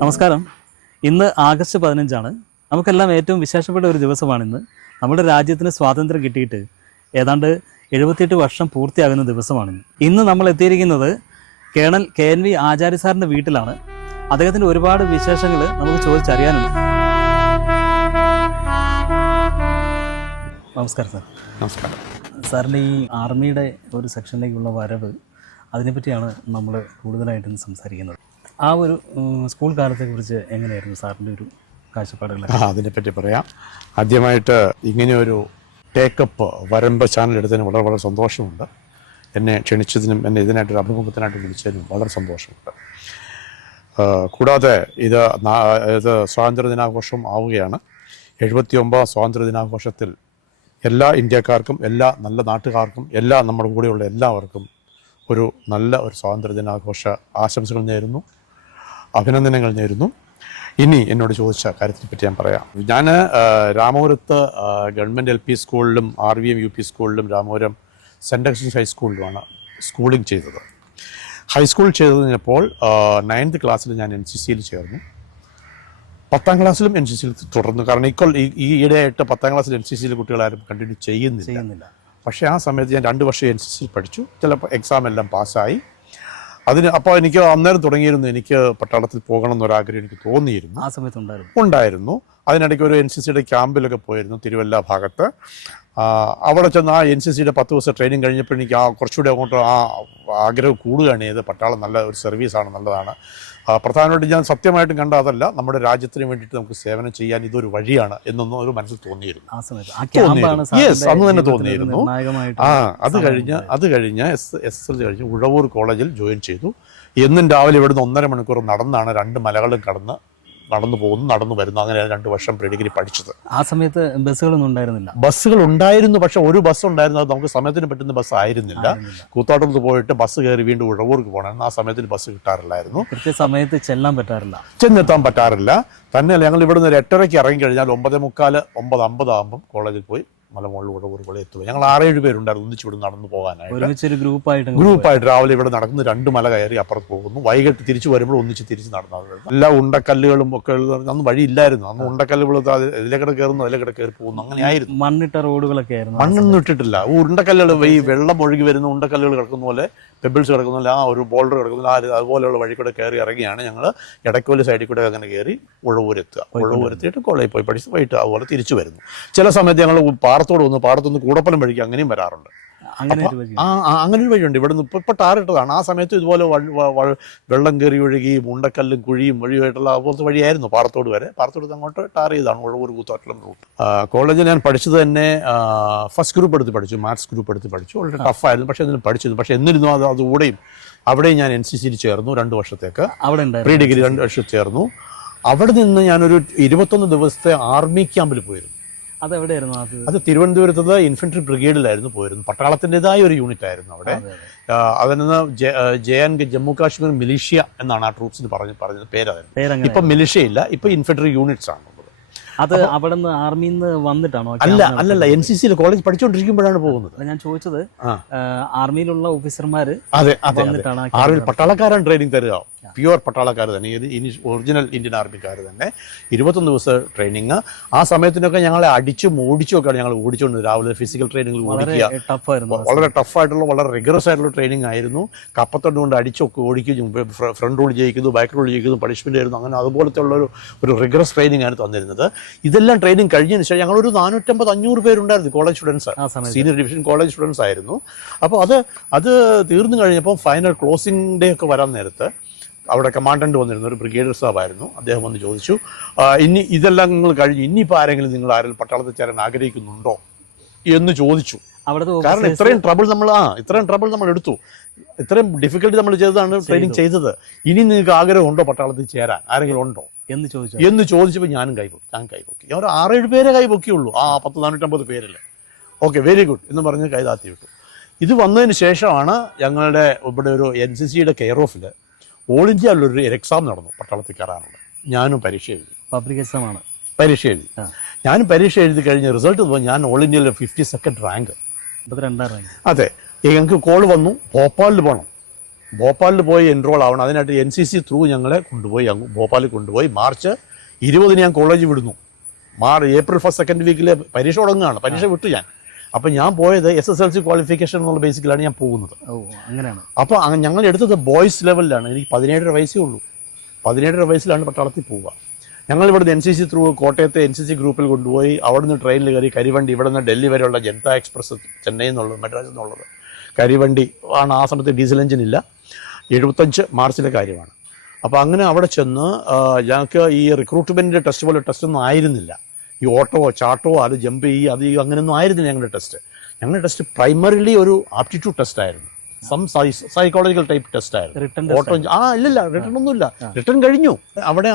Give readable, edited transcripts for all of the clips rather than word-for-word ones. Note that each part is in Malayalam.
നമസ്കാരം. ഇന്ന് ആഗസ്റ്റ് 15 നമുക്കെല്ലാം ഏറ്റവും വിശേഷപ്പെട്ട ഒരു ദിവസമാണിന്ന്. നമ്മുടെ രാജ്യത്തിന് സ്വാതന്ത്ര്യം കിട്ടിയിട്ട് ഏതാണ്ട് 78 വർഷം പൂർത്തിയാകുന്ന ദിവസമാണിന്ന്. ഇന്ന് നമ്മൾ എത്തിയിരിക്കുന്നത് കേണൽ KNV ആചാര്യ സാറിൻ്റെ വീട്ടിലാണ്. അദ്ദേഹത്തിൻ്റെ ഒരുപാട് വിശേഷങ്ങൾ നമുക്ക് ചോദിച്ചറിയാനുണ്ട്. നമസ്കാരം സാർ. നമസ്കാരം. സാറിൻ്റെ ഈ ആർമിയുടെ ഒരു സെക്ഷനിലേക്കുള്ള വരവ്, അതിനെപ്പറ്റിയാണ് നമ്മൾ കൂടുതലായിട്ടും സംസാരിക്കുന്നത്. ആ ഒരു സ്കൂൾ കാലത്തെക്കുറിച്ച് എങ്ങനെയായിരുന്നു സാറിൻ്റെ ഒരു കാഴ്ചപ്പാടുകൾ? അതിനെപ്പറ്റി പറയാം. ആദ്യമായിട്ട് ഇങ്ങനെയൊരു ടേക്കപ്പ് വരമ്പ് ചാനൽ എടുത്തതിന് വളരെ വളരെ സന്തോഷമുണ്ട്. എന്നെ ക്ഷണിച്ചതിനും എന്നെ ഇതിനായിട്ടൊരു അഭിമുഖത്തിനായിട്ട് വിളിച്ചതിനും വളരെ സന്തോഷമുണ്ട്. കൂടാതെ ഇത് സ്വാതന്ത്ര്യ ദിനാഘോഷം ആവുകയാണ്. 79 സ്വാതന്ത്ര്യ ദിനാഘോഷത്തിൽ എല്ലാ ഇന്ത്യക്കാർക്കും, എല്ലാ നല്ല നാട്ടുകാർക്കും, എല്ലാ നമ്മുടെ കൂടെയുള്ള എല്ലാവർക്കും ഒരു നല്ല ഒരു സ്വാതന്ത്ര്യ ദിനാഘോഷ ആശംസകൾ നേരുന്നു, അഭിനന്ദനങ്ങൾ നേരുന്നു. ഇനി എന്നോട് ചോദിച്ച കാര്യത്തെപ്പറ്റി ഞാൻ പറയാം. ഞാൻ രാമപുരത്ത് ഗവൺമെൻറ് LP സ്കൂളിലും RVM UP സ്കൂളിലും രാമപുരം സെൻറ്റ് അഗസ്റ്റിൻസ് ഹൈസ്കൂളിലുമാണ് സ്കൂളിംഗ് ചെയ്തത്. ഹൈസ്കൂൾ ചെയ്ത് കഴിഞ്ഞപ്പോൾ 9th ക്ലാസ്സിൽ ഞാൻ NCCയിൽ ചേർന്നു. 10ാം ക്ലാസ്സിലും NCCയിൽ തുടർന്നു. കാരണം ഈ ഈയിടെയായിട്ട് 10ാം ക്ലാസ്സിൽ NCCയിൽ കുട്ടികളാരും കണ്ടിന്യൂ ചെയ്യുന്നില്ല. പക്ഷേ ആ സമയത്ത് ഞാൻ 2 വർഷം NCCയിൽ പഠിച്ചു. ചിലപ്പോൾ എക്സാം എല്ലാം പാസ്സായി. അപ്പോൾ എനിക്ക് അന്നേരം തുടങ്ങിയിരുന്നു, എനിക്ക് പട്ടാളത്തിൽ പോകണം എന്നൊരാഗ്രഹം എനിക്ക് തോന്നിയിരുന്നു. ആ സമയത്ത് ഉണ്ടായിരുന്നു. അതിനിടയ്ക്ക് ഒരു NCCയുടെ ക്യാമ്പിലൊക്കെ പോയിരുന്നു, തിരുവല്ല ഭാഗത്ത്. അവിടെ ചെന്ന് ആ NCCയുടെ 10 ദിവസം ട്രെയിനിങ് കഴിഞ്ഞപ്പോൾ എനിക്ക് കുറച്ചുകൂടി അങ്ങോട്ട് ആ ആഗ്രഹം കൂടുകയാണ് ചെയ്ത്. പട്ടാളം നല്ല ഒരു സർവീസാണ്, നല്ലതാണ്. പ്രധാനമായിട്ടും ഞാൻ സത്യമായിട്ടും കണ്ട അതല്ല, നമ്മുടെ രാജ്യത്തിന് വേണ്ടിയിട്ട് നമുക്ക് സേവനം ചെയ്യാൻ ഇതൊരു വഴിയാണ് എന്നൊന്നും ഒരു മനസ്സിൽ തോന്നിയിരുന്നു. അന്ന് തന്നെ തോന്നിയിരുന്നു. അത് കഴിഞ്ഞ് SSLC കഴിഞ്ഞ് ഉഴവൂർ കോളേജിൽ ജോയിൻ ചെയ്തു. എന്നും രാവിലെ ഇവിടുന്ന് 1.5 മണിക്കൂർ നടന്നാണ് 2 മലകളും നടന്നു പോകുന്നു, നടന്നു വരുന്നു. അങ്ങനെയാണ് 2 വർഷം പ്രീഡിഗ്രി പഠിച്ചത്. ആ സമയത്ത് ബസ്സുകളൊന്നും ഉണ്ടായിരുന്നില്ല. ബസ്സുകൾ ഉണ്ടായിരുന്നു, പക്ഷെ ഒരു ബസ് ഉണ്ടായിരുന്നു, അത് നമുക്ക് സമയത്തിന് പറ്റുന്ന ബസ് ആയിരുന്നില്ല. കൂത്താട്ടത്ത് പോയിട്ട് ബസ് കയറി വീണ്ടും ഉഴവൂർക്ക് പോകണം. ആ സമയത്തിന് ബസ് കിട്ടാറില്ലായിരുന്നു, കൃത്യസമയത്ത് ചെന്നെത്താൻ പറ്റാറില്ല. തന്നെയല്ല, ഞങ്ങൾ ഇവിടുന്ന് ഒരു 8:30 ഇറങ്ങി കഴിഞ്ഞാൽ 9:45 9:50 ആകുമ്പം കോളേജിൽ പോയി മലമുകളിൽ ഉഴവൂർ പോലെ എത്തുക. ഞങ്ങൾ 6-7 പേരുണ്ടായിരുന്നു ഒന്നിച്ച് ഇവിടെ നടന്നു പോകാനായിട്ട്. ഗ്രൂപ്പായിട്ട് രാവിലെ ഇവിടെ നടന്ന് 2 മല കയറി അപ്പുറത്ത് പോകുന്നു. വൈകിട്ട് തിരിച്ചു വരുമ്പോൾ ഒന്നിച്ച് തിരിച്ച് നടന്നത്. എല്ലാ ഉണ്ടക്കല്ലുകളും ഒക്കെ അന്ന് വഴിയില്ലായിരുന്നു. അന്ന് ഉണ്ടക്കല്ലുകൾ ഇതിലേക്കിടെ കയറുന്നു, അതിലേക്കിടെ കയറി പോകുന്നു, അങ്ങനെയായിരുന്നു. മണ്ണിട്ട റോഡുകളൊക്കെ ആയിരുന്നു. മണ്ണൊന്നും ഇട്ടിട്ടില്ല. ഉണ്ടക്കല്ലുകൾ, ഈ വെള്ളം ഒഴുകി വരുന്ന ഉണ്ടക്കല്ലുകൾ കിടക്കുന്ന പോലെ, പെബിൾസ് കിടക്കുന്ന പോലെ, ആ ഒരു ബോൾഡർ കിടക്കുന്ന അതുപോലെയുള്ള വഴി കൂടെ കയറി ഇറങ്ങിയാണ് ഞങ്ങൾ ഇടയ്ക്കോല് സൈഡിൽ കൂടെ അങ്ങനെ കയറി ഉഴവൂരെത്തുക. ഉഴവൂരെത്തിയിട്ട് കോളേജിൽ പോയി പഠിച്ച് വൈകിട്ട് അതുപോലെ തിരിച്ചു വരുന്നു. ചില സമയത്ത് ഞങ്ങൾ പാടത്തുനിന്ന് കൂടപ്പലം വഴിക്ക് അങ്ങനെയും വരാറുണ്ട്. അങ്ങനെ ഒരു വഴിയുണ്ട്. ഇവിടുന്ന് ഇപ്പൊ ടാറിട്ടതാണ്. ആ സമയത്ത് ഇതുപോലെ വെള്ളം കയറി ഒഴുകി ഉണ്ടക്കല്ലും കുഴിയും വഴിയായിട്ടുള്ള അതുപോലത്തെ വഴിയായിരുന്നു പാറത്തോട് അങ്ങോട്ട് ടാർ ചെയ്താണ് ഉഴവൂർ കൂത്താട്ടലം റൂട്ട്. കോളേജിൽ ഞാൻ പഠിച്ചത് തന്നെ ഫസ്റ്റ് ഗ്രൂപ്പ് എടുത്ത് പഠിച്ചു, മാത്സ് ഗ്രൂപ്പ് എടുത്ത് പഠിച്ചു. വളരെ ടഫായിരുന്നു, പക്ഷെ അതിന് പഠിച്ചിരുന്നു. പക്ഷെ എന്നിരുന്നു അതുകൂടെയും അവിടെയും ഞാൻ NCCയിൽ ചേർന്നു 2 വർഷത്തേക്ക്. പ്രീ ഡിഗ്രി 2 വർഷം ചേർന്നു. അവിടെ നിന്ന് ഞാനൊരു 21 ദിവസത്തെ ആർമി ക്യാമ്പിൽ പോയിരുന്നു. അത് തിരുവനന്തപുരത്ത് ഇൻഫൻട്രി ബ്രിഗേഡിലായിരുന്നു പോയിരുന്നു. പട്ടാളത്തിൻ്റെതായ ഒരു യൂണിറ്റ് ആയിരുന്നു അവിടെ. അതിൽ നിന്ന് ജമ്മു കാശ്മീർ മിലിഷ്യ എന്നാണ് ആ ട്രൂപ്സിന് പറഞ്ഞത് പേരായിരുന്നു. ഇപ്പൊ മിലിഷ്യ ഇല്ല, ഇപ്പൊ ഇൻഫൻട്രി യൂണിറ്റ്സ് ആണ്. അത് അവിടെ നിന്ന് ആർമിന്ന് വന്നിട്ടാണോ? അല്ലല്ല, NCCയിൽ കോളേജ് പഠിച്ചുകൊണ്ടിരിക്കുമ്പോഴാണ് പോകുന്നത്. ഞാൻ ചോദിച്ചത്, ആർമിയിലുള്ള ഓഫീസർമാര് ആർമിയിൽ പട്ടാളക്കാരാണ് ട്രെയിനിങ് തരിക. പ്യുവർ പട്ടാളക്കാർ തന്നെ, ഒറിജിനൽ ഇന്ത്യൻ ആർമിക്കാർ തന്നെ. 21 ദിവസം ട്രെയിനിങ്. ആ സമയത്തിനൊക്കെ ഞങ്ങളെ അടിച്ചും ഓടിച്ചും ഒക്കെയാണ് ഞങ്ങൾ ഓടിച്ചുകൊണ്ട് രാവിലെ ഫിസിക്കൽ ട്രെയിനിങ് ഓടിക്കുക. വളരെ ടഫായിട്ടുള്ള, വളരെ റിഗറസ് ആയിട്ടുള്ള ട്രെയിനിങ് ആയിരുന്നു. കപ്പത്തോട് കൊണ്ട് അടിച്ചൊക്കെ ഓടിക്കും, ഫ്രണ്ട് റോൾ ജയിക്കുന്നു, ബാക്ക് റോൾ ജയിക്കുന്നു, പണിഷ്മെന്റ് ആയിരുന്നു. അങ്ങനെ അതുപോലത്തെ ഉള്ള ഒരു റിഗറസ് ട്രെയിനിങ് ആണ് തന്നിരുന്നത്. ഇതെല്ലാം ട്രെയിനിങ് കഴിഞ്ഞതിന് ശേഷം ഞങ്ങളൊരു 450-500 പേരുണ്ടായിരുന്നു college students, senior division college students ആയിരുന്നു. അപ്പോൾ അത് തീർന്നു കഴിഞ്ഞപ്പോൾ ഫൈനൽ ക്ലോസിംഗ് ഡേ ഒക്കെ വരാൻ നേരത്ത് അവിടെ കമാൻഡന്റ് വന്നിരുന്നു, ഒരു ബ്രിഗേഡിയർ സാബായിരുന്നു. അദ്ദേഹം വന്ന് ചോദിച്ചു, ഇനി ഇതെല്ലാം നിങ്ങൾ കഴിഞ്ഞു, ഇനിയിപ്പോൾ ആരെങ്കിലും പട്ടാളത്തിൽ ചേരാൻ ആഗ്രഹിക്കുന്നുണ്ടോ എന്ന് ചോദിച്ചു. കാരണം ഇത്രയും ട്രബിൾ നമ്മൾ എടുത്തു, ഇത്രയും ഡിഫിക്കൽട്ടി നമ്മൾ ചെയ്തതാണ് ട്രെയിനിങ് ചെയ്തത്. ഇനി നിങ്ങൾക്ക് ആഗ്രഹമുണ്ടോ പട്ടാളത്തിൽ ചേരാൻ, ആരെങ്കിലും ഉണ്ടോ എന്ന് ചോദിച്ചപ്പോൾ ഞാൻ കൈപൊക്കി. ഞാൻ ഒരു 6-7 പേരെ കൈപൊക്കിയുള്ളൂ ആ 450 പേരിൽ. ഓക്കെ, വെരി ഗുഡ് എന്ന് പറഞ്ഞ് കൈതാത്തി വിട്ടു. ഇത് വന്നതിന് ശേഷമാണ് ഞങ്ങളുടെ ഇവിടെ ഒരു NCCയുടെ കെയർ ഓഫിൽ ഓൾ ഇന്ത്യയിലൊരു എക്സാം നടന്നു പട്ടാളത്തിൽ കയറാനുള്ളത്. ഞാനും പരീക്ഷ എഴുതി. പബ്ലിക് എക്സാമാണ്. പരീക്ഷ എഴുതി. ഞാനും പരീക്ഷ എഴുതി കഴിഞ്ഞ റിസൾട്ട് ഞാൻ ഓൾ ഇന്ത്യയിലെ 52nd റാങ്ക്. അതെ, ഞങ്ങൾക്ക് കോൾ വന്നു, ഭോപ്പാലിൽ പോകണം. ഭോപ്പാലിൽ പോയി എൻറോൾ ആവണം. അതിനായിട്ട് NCC ത്രൂ ഞങ്ങളെ കൊണ്ടുപോയി ഭോപ്പാലിൽ കൊണ്ടുപോയി. മാർച്ച് 20 ഞാൻ കോളേജ് വിടുന്നു. ഏപ്രിൽ 1st 2nd വീക്കിൽ പരീക്ഷ തുടങ്ങുകയാണ്. പരീക്ഷ വിട്ടു ഞാൻ. അപ്പം ഞാൻ പോയത് SSLC ക്വാളിഫിക്കേഷൻ എന്നുള്ള ബേസിക്കലാണ് ഞാൻ പോകുന്നത്. അങ്ങനെയാണ്. അപ്പോൾ ഞങ്ങൾ എടുത്തത് ബോയ്സ് ലെവലിലാണ്. എനിക്ക് 17.5 വയസ്സേ ഉള്ളൂ. 17.5 വയസ്സിലാണ് പട്ടാളത്തിൽ പോവുക. ഞങ്ങൾ ഇവിടുന്ന് NCC ത്രൂ കോട്ടയത്തെ NCC ഗ്രൂപ്പിൽ കൊണ്ടുപോയി. അവിടുന്ന് ട്രെയിനിൽ കയറി കരിവണ്ടി, ഇവിടെ നിന്ന് ഡൽഹി വരെയുള്ള ജനത എക്സ്പ്രസ്, ചെന്നൈയിൽ നിന്നുള്ളത്, മദ്രാസിൽ നിന്നുള്ളത് കരിവണ്ടി ആണ്. ആ സമയത്ത് ഡീസൽ എഞ്ചിൻ ഇല്ല. 75 മാർച്ചിലെ കാര്യമാണ്. അപ്പോൾ അങ്ങനെ അവിടെ ചെന്ന് ഞങ്ങൾക്ക് ഈ റിക്രൂട്ട്മെൻറ്റിൻ്റെ ടെസ്റ്റ് പോലെ ടെസ്റ്റൊന്നും ആയിരുന്നില്ല. ഈ ഓട്ടോ ചാട്ടോ അത് ജമ്പ് അത് അങ്ങനെയൊന്നും ആയിരുന്നില്ല ഞങ്ങളുടെ ടെസ്റ്റ്. ഞങ്ങളുടെ ടെസ്റ്റ് പ്രൈമറിലി ഒരു ആപ്റ്റിറ്റ്യൂഡ് ടെസ്റ്റ് ആയിരുന്നു. സൈക്കോളജിക്കൽ ടൈപ്പ് ടെസ്റ്റ് ആയിരുന്നു. ഓട്ടോ ഇല്ലില്ല, റിട്ടേൺ ഒന്നുമില്ല. റിട്ടേൺ കഴിഞ്ഞു. അവിടെ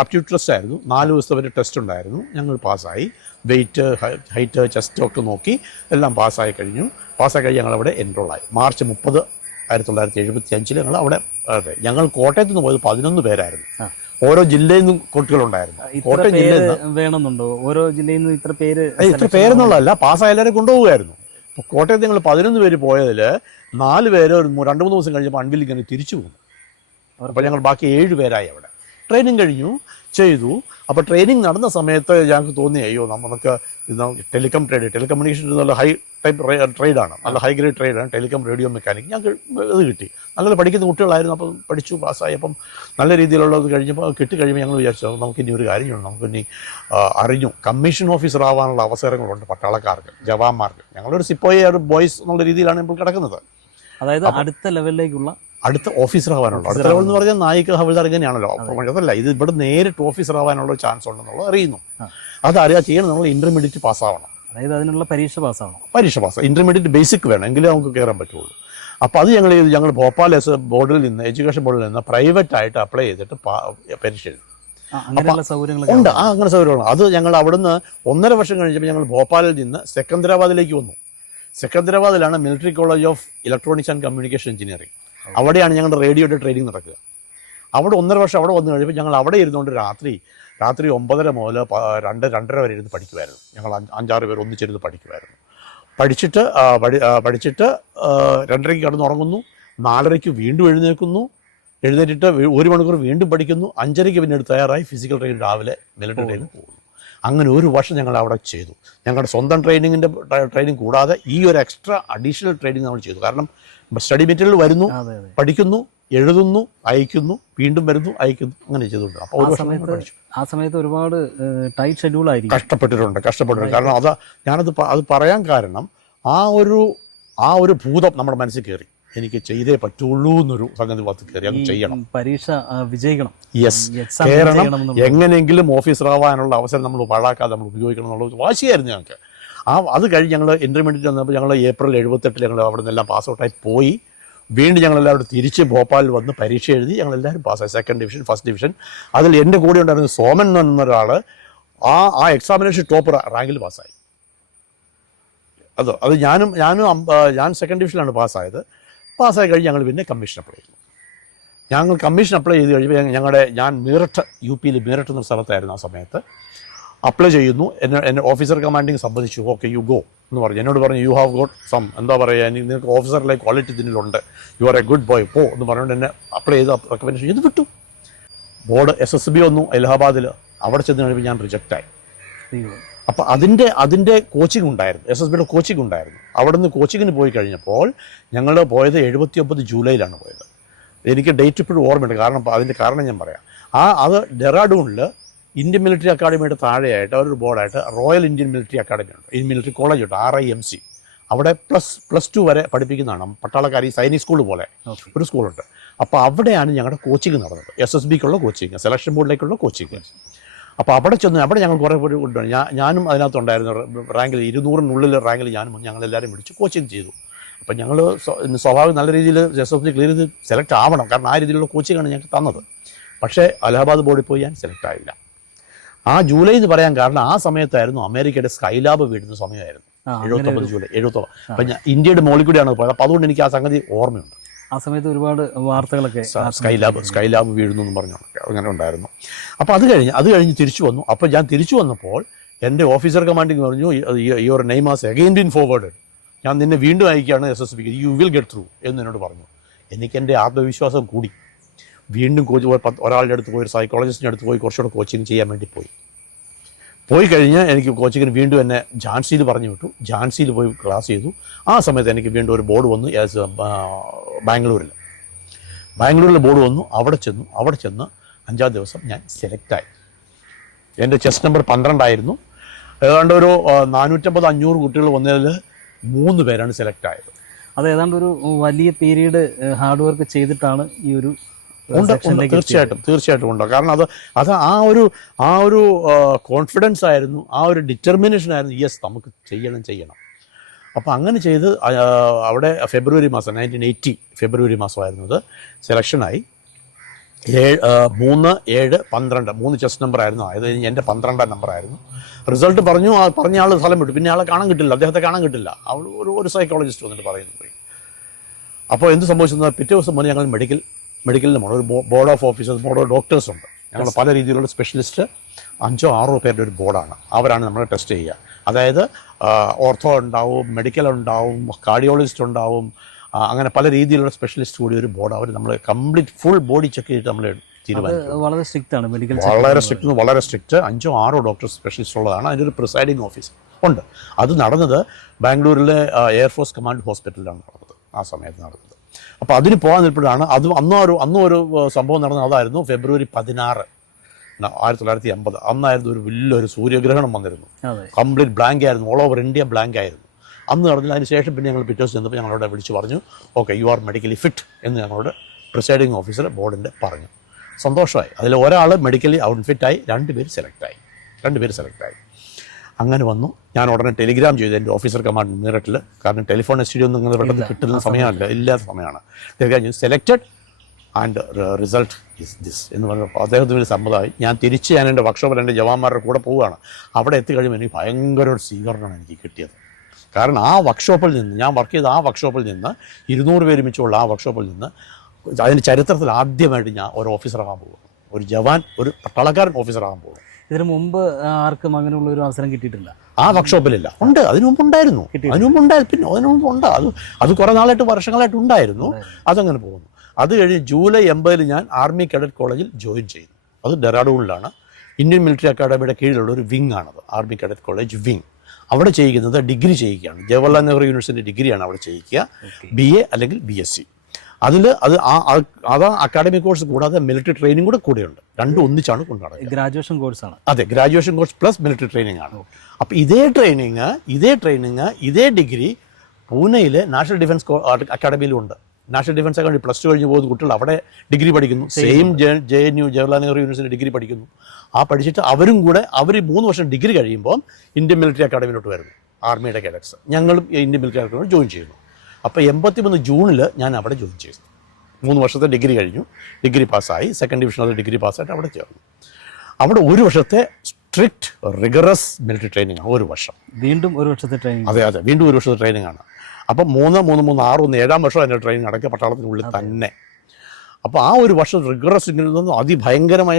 ആപ്റ്റിറ്റ്യൂഡ് ടെസ്റ്റ് ആയിരുന്നു. 4 ദിവസത്തെ വരെ ടെസ്റ്റ് ഉണ്ടായിരുന്നു. ഞങ്ങൾ പാസ്സായി. വെയിറ്റ്, ഹൈറ്റ്, ചെസ്റ്റ് ഒക്കെ നോക്കി എല്ലാം പാസ്സായി കഴിഞ്ഞു. പാസ്സായി കഴിഞ്ഞ് ഞങ്ങളവിടെ എൻറോളായി. മാർച്ച് 30, 1975 ഞങ്ങൾ അവിടെ. ഞങ്ങൾ കോട്ടയത്ത് നിന്ന് പോയത് 11 പേരായിരുന്നു. ഓരോ ജില്ലയിൽ നിന്നും കുട്ടികളുണ്ടായിരുന്നു. കോട്ടയം ജില്ലയിൽ നിന്ന് വേണമെന്നുണ്ടോ? ഓരോ ജില്ലയിൽ നിന്ന് ഇത്ര പേരെന്നുള്ളതല്ല, പാസ്സായ എല്ലാവരും കൊണ്ടുപോകുമായിരുന്നു. ഇപ്പോൾ കോട്ടയത്ത് ഞങ്ങൾ 11 പേര് പോയതിൽ 4 പേര് ഒരു 2-3 ദിവസം കഴിഞ്ഞപ്പോൾ അൺവില്ലിംഗ് തിരിച്ചു പോകുന്നു. അപ്പോൾ ഞങ്ങൾ ബാക്കി 7 പേരായി അവിടെ. ട്രെയിനിങ് കഴിഞ്ഞു, ചെയ്തു. അപ്പോൾ ട്രെയിനിങ് നടന്ന സമയത്ത് ഞങ്ങൾക്ക് തോന്നി, അയ്യോ നമുക്ക് ടെലികമ്മ്യൂണിക്കേഷൻ എന്നുള്ള ഹൈ ടൈപ്പ് ട്രേഡാണ്, നല്ല ഹൈ ഗ്രേഡ് ട്രേഡാണ് ടെലികോം റേഡിയോ മെക്കാനിക്. ഞങ്ങൾക്ക് ഇത് കിട്ടി. നല്ല പഠിക്കുന്ന കുട്ടികളായിരുന്നു. അപ്പം പഠിച്ചു, പാസ്സായി. അപ്പം നല്ല രീതിയിലുള്ളത് കഴിഞ്ഞപ്പോൾ കിട്ടിക്കഴിയുമ്പോൾ ഞങ്ങൾ വിചാരിച്ചു നമുക്ക് ഇനി ഒരു കാര്യം ചെയ്യണം. നമുക്കിനി അറിഞ്ഞു കമ്മീഷൻ ഓഫീസർ ആവാനുള്ള അവസരങ്ങളുണ്ട് പട്ടാളക്കാർക്ക്, ജവാന്മാർക്ക്. ഞങ്ങളൊരു സിപ്പോയി, ഒരു ബോയ്സ് എന്നുള്ള രീതിയിലാണ് ഇപ്പോൾ കിടക്കുന്നത്. അതായത് അടുത്ത ലെവലിലേക്കുള്ള അടുത്ത ഓഫീസർ ആവാനുള്ള, അടുത്ത ലെവൽ എന്ന് പറഞ്ഞാൽ നായിക ഹവിൽദാർ ഇങ്ങനെയാണല്ലോ. അതല്ല, ഇത് ഇവിടെ നേരിട്ട് ഓഫീസർ ആവാനുള്ള ചാൻസ് ഉണ്ടെന്നുള്ളത് അറിയുന്നു. അതറിയാൻ ചെയ്യണം, നമ്മൾ ഇന്റർമീഡിയറ്റ് പാസ്സാവണം. അതായത് അതിനുള്ള പരീക്ഷ പാസ്സാവണം. ഇന്റർമീഡിയറ്റ് ബേസിക് വേണം, എങ്കിലേ നമുക്ക് കയറാൻ പറ്റുള്ളൂ. അപ്പോൾ അത് ഞങ്ങൾ ഭോപ്പാൽ ബോർഡിൽ നിന്ന്, എഡ്യൂക്കേഷൻ ബോർഡിൽ നിന്ന് പ്രൈവറ്റ് ആയിട്ട് അപ്ലൈ ചെയ്തിട്ട് പരീക്ഷ എഴുതി. അങ്ങനെയുള്ള സൗകര്യങ്ങളൊക്കെ ഉണ്ട്. അങ്ങനെ സൗകര്യമാണ്. അത് ഞങ്ങൾ അവിടുന്ന് 1.5 വർഷം കഴിഞ്ഞപ്പോൾ ഞങ്ങൾ ഭോപ്പാലിൽ നിന്ന് സെക്കന്ദരാബാദിലേക്ക് വന്നു. സെക്കന്ദരാബാദിലാണ് military college of electronics and communication engineering. അവിടെയാണ് ഞങ്ങളുടെ റേഡിയോയുടെ ട്രെയിനിങ് നടക്കുക. അവിടെ 1.5 വർഷം അവിടെ വന്നു കഴിഞ്ഞപ്പോൾ ഞങ്ങൾ അവിടെ ഇരുന്നുകൊണ്ട് രാത്രി 9:30 മുതൽ 2-2:30 വരെ ഇരുന്ന് പഠിക്കുമായിരുന്നു. ഞങ്ങൾ 5-6 പേർ ഒന്നിച്ചിരുന്ന് പഠിക്കുമായിരുന്നു. പഠിച്ചിട്ട് 2:30 കിടന്നുറങ്ങുന്നു, 4:30 വീണ്ടും എഴുന്നേറ്റിട്ട് 1 മണിക്കൂർ വീണ്ടും പഠിക്കുന്നു, 5:30 പിന്നീട് തയ്യാറായി ഫിസിക്കൽ ട്രെയിനിങ് രാവിലെ മിലിറ്ററി ട്രെയിനിൽ പോകുന്നു. അങ്ങനെ 1 വർഷം ഞങ്ങൾ അവിടെ ചെയ്തു. ഞങ്ങളുടെ സ്വന്തം ട്രെയിനിങ് കൂടാതെ ഈ ഒരു എക്സ്ട്രാ അഡീഷണൽ ട്രെയിനിങ് നമ്മൾ ചെയ്തു. കാരണം സ്റ്റഡി മെറ്റീരിയൽ വരുന്നു, പഠിക്കുന്നു, എഴുതുന്നു, അയക്കുന്നു, വീണ്ടും വരുന്നു, അയക്കുന്നു, അങ്ങനെ ചെയ്തുകൊണ്ട്. അപ്പോൾ ആ സമയത്ത് ഒരുപാട് ടൈറ്റ് ഷെഡ്യൂൾ ആയിരിക്കും. കഷ്ടപ്പെട്ടിട്ടുണ്ട്. കാരണം ഞാനത് പറയാൻ കാരണം ആ ഒരു ഭൂതം നമ്മുടെ മനസ്സിൽ കയറി. എനിക്ക് ചെയ്തേ പറ്റുള്ളൂ എന്നൊരു സംഗതി പത്ത് കയറി. അത് ചെയ്യണം, പരീക്ഷ വിജയിക്കണം, കയറണം, എങ്ങനെയെങ്കിലും ഓഫീസർ ആവാനുള്ള അവസരം നമ്മൾ പാഴാക്കാതെ നമ്മൾ ഉപയോഗിക്കണം എന്നുള്ള വാശിയായിരുന്നു ഞങ്ങൾക്ക്. അത് കഴിഞ്ഞ് ഞങ്ങൾ ഇന്റർമീഡിയറ്റ് വന്നപ്പോൾ ഞങ്ങൾ ഏപ്രിൽ 78 ഞങ്ങൾ അവിടെ നിന്നെല്ലാം പാസ് ഔട്ടായി പോയി. വീണ്ടും ഞങ്ങളെല്ലാവരും തിരിച്ച് ഭോപ്പാലിൽ വന്ന് പരീക്ഷ എഴുതി. ഞങ്ങളെല്ലാവരും പാസ്സായി. 2nd division, 1st division. അതിൽ എൻ്റെ കൂടെ ഉണ്ടായിരുന്ന സോമൻ എന്ന് പറയുന്ന ഒരാൾ ആ എക്സാമിനേഷൻ ടോപ്പർ റാങ്കിൽ പാസ്സായി. അത് ഞാൻ 2nd ഡിവിഷനിലാണ് പാസ്സായത്. പാസ്സായി കഴിഞ്ഞ് ഞങ്ങൾ പിന്നെ കമ്മീഷൻ അപ്ലൈ ചെയ്തു. കമ്മീഷൻ അപ്ലൈ ചെയ്ത് കഴിയുമ്പോൾ ഞാൻ മീററ്റ്, UP മീററ്റ് എന്ന സ്ഥലത്തായിരുന്നു ആ സമയത്ത്. അപ്ലൈ ചെയ്യുന്നു. എന്നെ ഓഫീസർ കമാൻഡിങ് സംബന്ധിച്ചു. ഓക്കെ, യു ഗോ എന്ന് പറഞ്ഞു. എന്നോട് പറഞ്ഞു, യു ഹാവ് ഗോട്ട് സം, എന്താ പറയുക, നിങ്ങൾക്ക് ഓഫീസറിലെ ക്വാളിറ്റി ഇതിനുണ്ട്, you are A good boy, പോ എന്ന് പറഞ്ഞുകൊണ്ട് എന്നെ അപ്ലൈ ചെയ്ത് റെക്കമെൻഡേഷൻ ചെയ്ത് വിട്ടു. ബോർഡ് SSB വന്നു അലഹാബാദിൽ. അവിടെ ചെന്ന് കഴിയുമ്പോൾ ഞാൻ റിജക്റ്റായി. അപ്പോൾ അതിൻ്റെ കോച്ചിങ് ഉണ്ടായിരുന്നു, SSBയുടെ കോച്ചിങ് ഉണ്ടായിരുന്നു. അവിടെ നിന്ന് കോച്ചിങ്ങിന് പോയി കഴിഞ്ഞപ്പോൾ ഞങ്ങൾ പോയത് 79 ജൂലൈയിലാണ് പോയത്. എനിക്ക് ഡേറ്റ് ഇപ്പോഴും ഓർമ്മയുണ്ട്. അതിൻ്റെ കാരണം ഞാൻ പറയാം. അത് ഡെറാഡൂണിൽ ഇന്ത്യൻ മിലിറ്ററി അക്കാഡമിയുടെ താഴെയായിട്ട് ഒരു ബോർഡായിട്ട് റോയൽ ഇന്ത്യൻ മിലിറ്ററി അക്കാഡമി ഉണ്ട്, മിലിറ്ററി കോളേജ് ഉണ്ട്, RIMC. അവിടെ +2 വരെ പഠിപ്പിക്കുന്നതാണ്. പട്ടാളക്കാർ ഈ സൈനിക് സ്കൂൾ പോലെ ഒരു സ്കൂളുണ്ട്. അപ്പോൾ അവിടെയാണ് ഞങ്ങളുടെ കോച്ചിങ് നടന്നത്. SSBക്കുള്ള കോച്ചിങ്, സെലക്ഷൻ ബോർഡിലേക്കുള്ള കോച്ചിങ്. അപ്പോൾ അവിടെ ഞങ്ങൾ കുറേ പേര് കൊണ്ടുവന്നു. ഞാനും അതിനകത്തുണ്ടായിരുന്നു. റാങ്കിൽ 200-നുള്ളിൽ റാങ്കിൽ ഞങ്ങളെല്ലാവരും വിളിച്ച് കോച്ചിങ് ചെയ്തു. അപ്പം ഞങ്ങൾ സ്വാഭാവികം നല്ല രീതിയിൽ SSB ക്ലിയർ ചെയ്ത് സെലക്ട് ആവണം. കാരണം ആ രീതിയിലുള്ള കോച്ചിങ്ങാണ് ഞങ്ങൾക്ക് തന്നത്. പക്ഷേ അലഹാബാദ് ബോർഡിൽ പോയി ഞാൻ സെലക്ട് ആയില്ല. ആ ജൂലൈ എന്ന് പറയാൻ കാരണം ആ സമയത്തായിരുന്നു അമേരിക്കയുടെ സ്കൈലാബ് വീഴുന്ന സമയമായിരുന്നു. 79 ജൂലൈ 79. അപ്പം ഇന്ത്യയുടെ മോളിൽ കൂടിയാണ് പോയത്. അപ്പോൾ അതുകൊണ്ട് എനിക്ക് ആ സംഗതി ഓർമ്മയുണ്ട്. ആ സമയത്ത് ഒരുപാട് വാർത്തകളൊക്കെ സ്കൈലാബ് വീഴുന്നു എന്ന് പറഞ്ഞു, അങ്ങനെ ഉണ്ടായിരുന്നു. അപ്പോൾ അത് കഴിഞ്ഞ് തിരിച്ചു വന്നു. അപ്പോൾ ഞാൻ തിരിച്ചു വന്നപ്പോൾ എൻ്റെ ഓഫീസർ കമാൻഡിങ് പറഞ്ഞു, your name as again been forward, ഞാൻ നിന്നെ വീണ്ടും അയക്കുകയാണ് SSBക്ക്, യു വിൽ ഗെറ്റ് ത്രൂ എന്ന് എന്നോട് പറഞ്ഞു. എനിക്ക് എൻ്റെ ആത്മവിശ്വാസം കൂടി. വീണ്ടും ഒരാളുടെ അടുത്ത് പോയി, ഒരു സൈക്കോളജിസ്റ്റിൻ്റെ അടുത്ത് പോയി കുറച്ചുകൂടെ കോച്ചിങ് ചെയ്യാൻ വേണ്ടി പോയി കഴിഞ്ഞ് എനിക്ക് കോച്ചിങ്ങിന് വീണ്ടും എന്നെ ഝാൻസിയിൽ പറഞ്ഞു വിട്ടു. ഝാൻസിയിൽ പോയി ക്ലാസ് ചെയ്തു. ആ സമയത്ത് എനിക്ക് വീണ്ടും ഒരു ബോർഡ് വന്നു. ബാംഗ്ലൂരിൽ ബോർഡ് വന്നു. അവിടെ ചെന്ന് 5-ാം ദിവസം ഞാൻ സെലക്റ്റായി. എൻ്റെ ചെസ്റ്റ് നമ്പർ 12 ആയിരുന്നു. ഏതാണ്ട് ഒരു 450-500 കുട്ടികൾ വന്നതിൽ 3 പേരാണ് സെലക്ട് ആയത്. അത് ഏതാണ്ട് ഒരു വലിയ പീരീഡ് ഹാർഡ് വർക്ക് ചെയ്തിട്ടാണ് ഈ ഒരു തീർച്ചയായിട്ടും ഉണ്ട്. കാരണം അത് ആ ഒരു കോൺഫിഡൻസ് ആയിരുന്നു, ആ ഒരു ഡിറ്റർമിനേഷൻ ആയിരുന്നു. യെസ്, നമുക്ക് ചെയ്യണം. അപ്പോൾ അങ്ങനെ ചെയ്ത് അവിടെ ഫെബ്രുവരി മാസം 1980 ഫെബ്രുവരി മാസമായിരുന്നു അത്. സെലക്ഷനായി 3, 7, 12 3 ചെസ്റ്റ് നമ്പർ ആയിരുന്നു. അതായത് എൻ്റെ 12-ാം നമ്പറായിരുന്നു. റിസൾട്ട് പറഞ്ഞ ആൾ സ്ഥലം വിട്ടു. പിന്നെ ആളെ കാണാൻ കിട്ടില്ല, അദ്ദേഹത്തെ കാണാൻ കിട്ടില്ല. ഒരു സൈക്കോളജിസ്റ്റ് വന്നിട്ട് പറയുന്നു. അപ്പോൾ എന്ത് സംഭവിച്ചെന്നാൽ പിറ്റേ ദിവസം മുതൽ ഞങ്ങൾ മെഡിക്കലിന് പോകണം. ഒരു board of officers, board of doctors ഉണ്ട്. ഞങ്ങൾ പല രീതിയിലുള്ള സ്പെഷ്യലിസ്റ്റ് 5-6 പേരുടെ ഒരു ബോർഡാണ്. അവരാണ് നമ്മളെ ടെസ്റ്റ് ചെയ്യുക. അതായത് ഓർത്തോ ഉണ്ടാവും, മെഡിക്കൽ ഉണ്ടാവും, കാർഡിയോളജിസ്റ്റ് ഉണ്ടാവും, അങ്ങനെ പല രീതിയിലുള്ള സ്പെഷ്യലിസ്റ്റ് കൂടി ഒരു ബോർഡ്. അവർ നമ്മൾ കംപ്ലീറ്റ് ഫുൾ ബോഡി ചെക്ക് ചെയ്തിട്ട് നമ്മൾ തീരുമാനിക്കും. വളരെ സ്ട്രിക്റ്റ് ആണ് മെഡിക്കൽ, വളരെ സ്ട്രിക്റ്റ്. 5-6 ഡോക്ടേഴ്സ് സ്പെഷ്യലിസ്റ്റ് ഉള്ളതാണ്. അതിൻ്റെ ഒരു പ്രിസൈഡിങ് ഓഫീസർ ഉണ്ട്. അത് നടന്നത് ബാംഗ്ലൂരിലെ എയർഫോഴ്സ് കമാൻഡ് ഹോസ്പിറ്റലിലാണ് നടന്നത്. ആ സമയത്ത് നടന്നത്. അപ്പോൾ അതിന് പോകാൻ നിൽപ്പോഴാണ് അന്നും ഒരു സംഭവം നടന്നത്. അതായിരുന്നു ഫെബ്രുവരി 16, 1980. അന്നായിരുന്നു ഒരു വലിയൊരു സൂര്യഗ്രഹണം വന്നിരുന്നു. കംപ്ലീറ്റ് ബ്ലാങ്ക് ആയിരുന്നു. ഓൾ ഓവർ ഇന്ത്യ ബ്ലാങ്ക് ആയിരുന്നു. അന്ന് നടന്നില്ല. അതിന് ശേഷം പിന്നെ ഞങ്ങൾ പിറ്റേ ദിവസം ചെന്നപ്പോൾ ഞങ്ങളോട് വിളിച്ച് പറഞ്ഞു, okay, you are medically fit എന്ന് ഞങ്ങളോട് പ്രിസൈഡിങ് ഓഫീസർ ബോർഡിൻ്റെ പറഞ്ഞു. സന്തോഷമായി. അതിൽ ഒരാൾ മെഡിക്കലി ഔട്ട്ഫിറ്റായി, 2 പേര് സെലക്റ്റായി. അങ്ങനെ വന്നു. ഞാൻ ഉടനെ ടെലിഗ്രാം ചെയ്തു എൻ്റെ ഓഫീസർ കമാൻഡ് മീററ്റിൽ. കാരണം ടെലിഫോൺ എസ്റ്റിഡി ഒന്നും ഇങ്ങനെ പെട്ടെന്ന് കിട്ടുന്ന സമയമല്ല, ഇല്ലാത്ത സമയമാണ്. ടെലിഗ്രാം ചെയ്തു, selected and result is this എന്ന് പറഞ്ഞപ്പോൾ അദ്ദേഹത്തിന് ഒരു സമ്മതമായി. ഞാൻ എൻ്റെ വർക്ക്ഷോപ്പിൽ എൻ്റെ ജവാന്മാരുടെ കൂടെ പോവുകയാണ്. അവിടെ എത്തിക്കഴിയുമ്പോൾ എനിക്ക് ഭയങ്കര ഒരു സ്വീകരണമാണ് എനിക്ക് കിട്ടിയത്. കാരണം ആ വർക്ക്ഷോപ്പിൽ നിന്ന്, ഞാൻ വർക്ക് ചെയ്ത ആ വർക്ക്ഷോപ്പിൽ നിന്ന് 200 പേര് മിച്ചമുള്ള ആ വർക്ക്ഷോപ്പിൽ നിന്ന് അതിൻ്റെ ചരിത്രത്തിൽ ആദ്യമായിട്ട് ഞാൻ ഒരു ഓഫീസറാകാൻ പോകുന്നു. ഒരു ജവാൻ, ഒരു പട്ടാളക്കാരൻ ഓഫീസറാകാൻ പോകുന്നു. ഇതിനു മുമ്പ് ആർക്കും അങ്ങനെയുള്ള ഒരു അവസരം കിട്ടിയിട്ടില്ല. ആ വർക്ക്ഷോപ്പിലില്ല. ഉണ്ട്, അതിനു മുമ്പ് ഉണ്ടായിരുന്നു. പിന്നെ അതിനു മുമ്പ് ഉണ്ട്. അത് കുറേ നാളായിട്ട്, വർഷങ്ങളായിട്ട് ഉണ്ടായിരുന്നു. അതങ്ങനെ പോകുന്നു. അത് കഴിഞ്ഞ് ജൂലൈ 80 ഞാൻ ആർമി കേഡറ്റ് കോളേജിൽ ജോയിൻ ചെയ്തു. അത് ഡെറാഡൂണിലാണ്. ഇന്ത്യൻ മിലിറ്ററി അക്കാഡമിയുടെ കീഴിലുള്ള ഒരു വിങ് ആണത്, ആർമി കേഡറ്റ് കോളേജ് വിങ്. അവിടെ ചെയ്യുന്നത് ഡിഗ്രി ചെയ്യുകയാണ്. ജവഹർലാൽ നെഹ്റു യൂണിവേഴ്സിറ്റി ഡിഗ്രിയാണ് അവിടെ ചെയ്യിക്കുക. BA അല്ലെങ്കിൽ BSc. അത് അക്കാഡമിക് കോഴ്സ് കൂടാതെ മിലിറ്ററി ട്രെയിനിങ് കൂടെയുണ്ട്. രണ്ടും ഒന്നിച്ചാണ് കൊണ്ടുനടക്കുക. ഗ്രാജുവേഷൻ കോഴ്സാണ്. അതെ, graduation course plus military training ആണ്. അപ്പോൾ ഇതേ ട്രെയിനിങ് ഇതേ ഡിഗ്രി പൂനെയിലെ നാഷണൽ ഡിഫൻസ് അക്കാഡമിയിലും ഉണ്ട്. നാഷണൽ ഡിഫൻസ് അക്കാഡമി +2 കഴിഞ്ഞ് പോകുന്ന കുട്ടികൾ അവിടെ ഡിഗ്രി പഠിക്കുന്നു. Same JNU Jawaharlal Nehru university degree പഠിക്കുന്നു. പഠിച്ചിട്ട് അവർ 3 വർഷം ഡിഗ്രി കഴിയുമ്പോൾ ഇന്ത്യൻ മിലിറ്ററി അക്കാഡമിയിലോട്ട് വരുന്നു, ആർമിയുടെ കേഡറ്റ്സ്. ഞങ്ങളും ഇന്ത്യൻ മിലിറ്ററി അക്കാഡമി ജോയിൻ ചെയ്യുന്നു. അപ്പോൾ 83 ജൂണിൽ ഞാൻ അവിടെ ജോയിൻ ചെയ്തു. 3 വർഷത്തെ ഡിഗ്രി കഴിഞ്ഞു. ഡിഗ്രി പാസ്സായി. 2nd ഡിവിഷനിൽ ഡിഗ്രി പാസ്സായിട്ട് അവിടെ ചേർന്നു. അവിടെ 1 വർഷത്തെ സ്ട്രിക്റ്റ് റിഗറസ് മിലിറ്ററി ട്രെയിനിങ് ആണ്. 1 വർഷം. വീണ്ടും 1 വർഷത്തെ ട്രെയിനിങ്. അതെ, വീണ്ടും 1 വർഷത്തെ ട്രെയിനിങ് ആണ്. അപ്പം 3, 6, 7-ാം വർഷം അതിൻ്റെ ട്രെയിനിങ് നടക്കുക പട്ടാളത്തിനുള്ളിൽ തന്നെ. അപ്പോൾ ആ 1 വർഷം റിഗറസ് അതിഭയങ്കരമായ,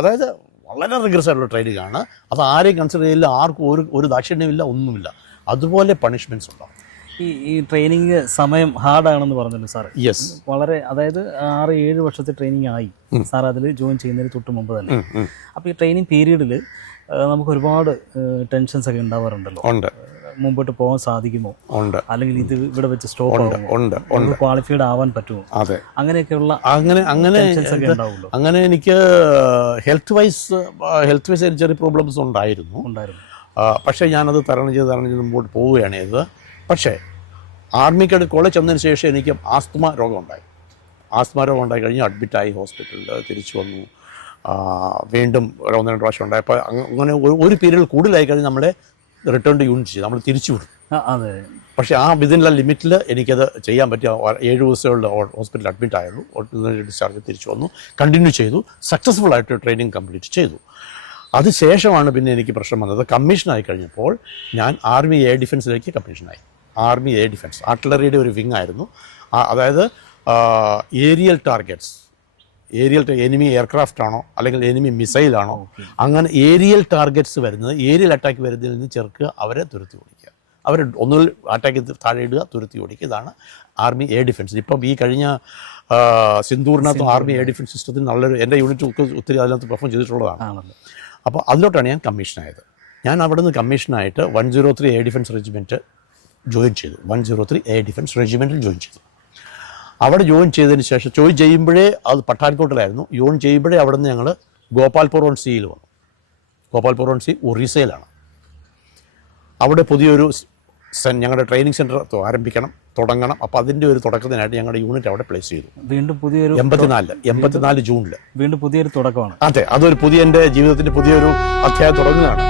അതായത് വളരെ റിഗറസ് ആയിട്ടുള്ള ട്രെയിനിങ് ആണ്. അത് ആരെയും കൺസിഡർ ചെയ്യില്ല, ആർക്കും ഒരു ദാക്ഷിണ്യമില്ല, ഒന്നുമില്ല. അതുപോലെ പണിഷ്മെൻറ്റ്സ് ഉണ്ടാവും. ഈ ട്രെയിനിങ് സമയം ഹാർഡാണെന്ന് പറഞ്ഞല്ലോ സാർ. യെസ്, വളരെ, അതായത് 6-7 വർഷത്തെ ട്രെയിനിങ് ആയി സാർ അതിൽ ജോയിൻ ചെയ്യുന്നതിന് തൊട്ട് മുമ്പ് തന്നെ. അപ്പോൾ ഈ ട്രെയിനിങ് പീരീഡിൽ നമുക്ക് ഒരുപാട് ടെൻഷൻസ് ഒക്കെ ഉണ്ടാവാറുണ്ടല്ലോ. ഉണ്ട്. മുമ്പോട്ട് പോകാൻ സാധിക്കുമോ, അല്ലെങ്കിൽ ഇത് ഇവിടെ വെച്ച് സ്റ്റോപ്പ് ആകുമോ, ക്വാളിഫൈഡ് ആവാൻ പറ്റുമോ, അങ്ങനെയൊക്കെയുള്ള ടെൻഷൻസ് ഒക്കെ ഉണ്ടാവുമല്ലോ. അങ്ങനെ എനിക്ക് ഹെൽത്ത് വൈസ് ചെറിയ പ്രോബ്ലംസ് ഉണ്ടായിരുന്നു. പക്ഷേ ഞാനത് തരണം ചെയ്ത് മുമ്പോട്ട് പോവുകയാണ് ചെയ്തത്. പക്ഷേ ആർമി കേഡറ്റ് കോളേജ് ചെന്നതിന് ശേഷം എനിക്ക് ആസ്തമ രോഗം ഉണ്ടായി കഴിഞ്ഞ് അഡ്മിറ്റായി ഹോസ്പിറ്റലിൽ. തിരിച്ചു വന്നു. വീണ്ടും 1-2 പ്രാവശ്യം ഉണ്ടായപ്പോൾ അങ്ങനെ ഒരു പീരീഡ് കൂടുതലായി കഴിഞ്ഞ് നമ്മളെ റിട്ടേൺ ടു യൂണിറ്റ് ചെയ്ത് നമ്മൾ തിരിച്ചു വിടും. പക്ഷേ ആ വിതിനുള്ള ലിമിറ്റിൽ എനിക്കത് ചെയ്യാൻ പറ്റിയ 7 ദിവസങ്ങളുടെ ഹോസ്പിറ്റലിൽ അഡ്മിറ്റ് ആയിരുന്നു. ഡിസ്ചാർജ് തിരിച്ചു വന്നു, കണ്ടിന്യൂ ചെയ്തു, സക്സസ്ഫുൾ ആയിട്ട് ട്രെയിനിങ് കംപ്ലീറ്റ് ചെയ്തു. അതിനുശേഷമാണ് പിന്നെ എനിക്ക് പ്രശ്നം വന്നത്. കമ്മീഷനായി കഴിഞ്ഞപ്പോൾ ഞാൻ ആർമി എയർ ഡിഫൻസിലേക്ക് കമ്മീഷനായി. ആർമി എയർ ഡിഫൻസ് ആർട്ടിലറിയുടെ ഒരു വിങ് ആയിരുന്നു. അതായത് ഏരിയൽ ടാർഗറ്റ്സ്, എനിമി എയർക്രാഫ്റ്റ് ആണോ അല്ലെങ്കിൽ എനിമി മിസൈലാണോ, അങ്ങനെ ഏരിയൽ ടാർഗറ്റ്സ് വരുന്നത്, ഏരിയൽ അറ്റാക്ക് വരുന്നതിൽ നിന്ന് ചെറുക്കുക, അവരെ തുരത്തി ഓടിക്കുക. അവർ ഒന്നുകിൽ അറ്റാക്ക് താഴെ ഇടുക, തുരുത്തി ഓടിക്കുക. ഇതാണ് ആർമി എയർ ഡിഫൻസ്. ഇപ്പം ഈ കഴിഞ്ഞ സിന്ദൂറിനകത്തും ആർമി എയർ ഡിഫൻസ് സിസ്റ്റത്തിൽ നല്ലൊരു എൻ്റെ യൂണിറ്റ് ഒക്കെ ഒത്തിരി അതിനകത്ത് പെർഫോം ചെയ്തിട്ടുള്ളതാണ്. അപ്പോൾ അതിലോട്ടാണ് ഞാൻ കമ്മീഷനായത്. ഞാൻ അവിടെ നിന്ന് കമ്മീഷനായിട്ട് 103 എയർ ഡിഫൻസ് റെജിമെൻറ്റ് ജോയിൻ ചെയ്തു. 103 എയർ ഡിഫൻസ് റെജിമെൻറ്റിൽ ജോയിൻ ചെയ്തു. അവിടെ ജോയിൻ ചെയ്തതിന് ശേഷം ജോയിൻ ചെയ്യുമ്പോഴേ അത് പട്ടാൻകോട്ടിലായിരുന്നു. ജോയിൻ ചെയ്യുമ്പോഴേ അവിടെ നിന്ന് ഞങ്ങൾ ഗോപാൽപൂർ ഓൺ സിയിൽ വന്നു. ഗോപാൽപൂർ ഓൺ സി ഒറീസയിലാണ്. അവിടെ പുതിയൊരു ഞങ്ങളുടെ ട്രെയിനിങ് സെൻറ്റർ തുടങ്ങണം. അപ്പോൾ അതിൻ്റെ ഒരു തുടക്കത്തിനായിട്ട് ഞങ്ങളുടെ യൂണിറ്റ് അവിടെ പ്ലേസ് ചെയ്തു. വീണ്ടും പുതിയൊരു 84 ജൂണിൽ വീണ്ടും പുതിയൊരു തുടക്കമാണ്. അതെ, അതൊരു പുതിയ എൻ്റെ ജീവിതത്തിൻ്റെ പുതിയൊരു അധ്യായം തുടങ്ങുകയാണ്.